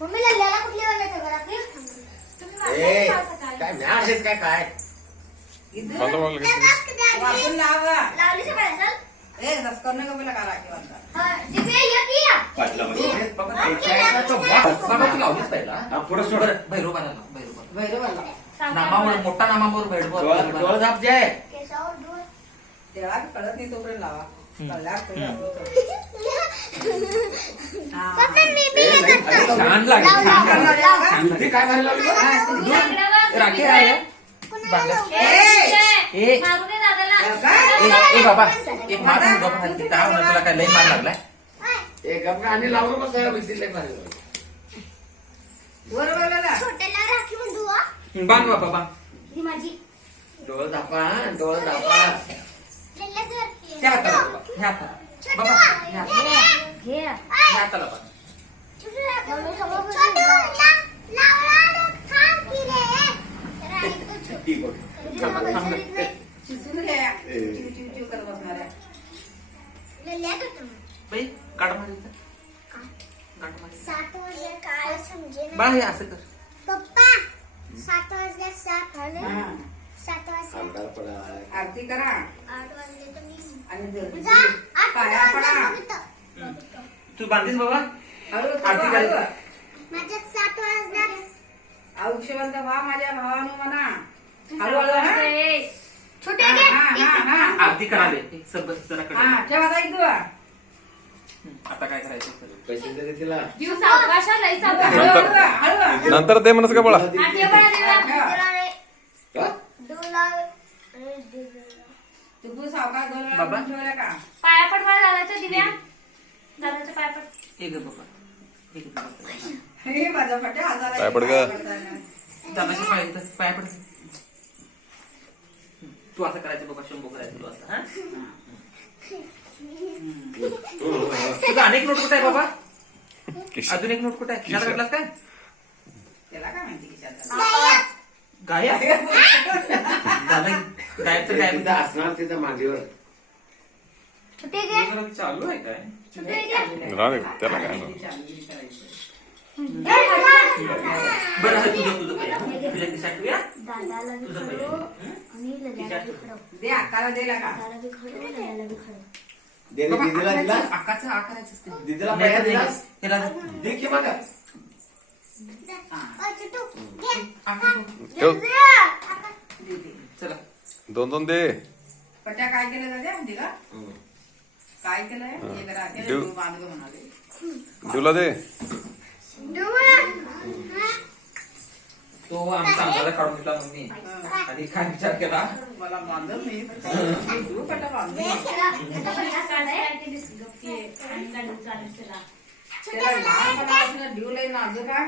Mummy लल्ल्याला कुठली बनवते बरं आपली? काय मॅच काय काय वाजून लावा लावली सगळ्या चल. ए रसकरने का बोला का राखी बांधता दिव्या ये की या. लावलीच पहिला पुढे सोड भैरोबाला भैरवाला नामावर मोठा नामावर डोळ झाप जाय केसावर दूर. तेव्हा कळत नाही तोपर्यंत लावा कळल्यावर पप्पा मी बी हे करतो. छान लागली छान लागली. किती काय भारी लागली बरं? राखी आहे बांधा. ए मारू दे दादाला. ए बाबा एक मार बाबा हल्ली काय होणार तुला काय लई मार लागलाय एक गप्पा आणि लावलं मग सगळं भिजतील लय भारी लागलं. बरोबर छोट्याला राखी म्हणतो हा. बांध बाबा बांध ही माझी. डोळ झापा डोळ झापा लल्ल्याचं वरती त्या आहे. हाताला बाबा ह्या हाताला बाबा ह्या हाताला हे. ह्या हाताला बांध छोटू लावला थांब की रे. राहितो छोटू. ठीक आहे. शिजून घ्या चिव चिव चिव करत बसणार आहे लल्ल्या करतो. बाई काढ मार इथं. काढ मार 7 वाजले काय समजे बाळ हे असं कर पप्पा 7 वाजले 7 वाजले हा. 7 वाजले आमदार पडा आरती करा 8 वाजले तर मी आणि जा 8 पाया पडा वाजले तू बांधीस बाबा हळू आरती करायची. माझ्या 7 वाजले औक्षवंत व्हा माझ्या भावानो म्हणा हळूहळू हा छोटे हा, घे हा, हा. आरती कराले सब जरा कडे हा ठेवा ताई तू आता काय करायचं पैसे दे तिला जीव सावकाशा लई सावकाश हळू हळू नंतर ते म्हणस का बोला आटे बडा देवा का? डोला तू सावकार दोन बाबा. ठेवला का पाया पड मला दादाच्या दिव्या दादाच्या पाया पड एक बाबा एक बाबा हे माझा पट्टे हजार पाय पड ग. दादाच्या पाय पड तू असं करायचं बाबा शंभू करायचं तू असं हा तुझा अनेक नोट कुठे आहे बाबा अजून एक नोट कुठे आहे खिशात घातलास काय त्याला काय माहिती की गायब झालं गायबचं गायब तिथं असणार तिथं मांडीवर छोटे घे चालू आहे काय छोटे घे राहू दे, त्याला काय नाही. बरं आहे तुझं पहिला तुझ्या खिशात ठेवूया दादाला बी तुझं खडो पहिलं आणि लल्याला बी खडो दे आकाला दिला का दादाला बी खडो लल्याला बी खडो दे दे, दीदीला दिला आकाचं आकारायचं असते दीदीला पैसा दिलास त्याला दे की मग छोटू घे ठेव. चला 2-2 दे पट्ट्या काय केलं जाते माहिती का काय केलंय एक राखेल देऊ. बांधलं म्हणाले देऊला दे तो आमचा अंगाला काढून दिला मम्मी आणि काय विचार केला मला बांधलं नाही तू पट्टा बांधलं त्याला लहानपणापासून जीव लई नाजूक आहे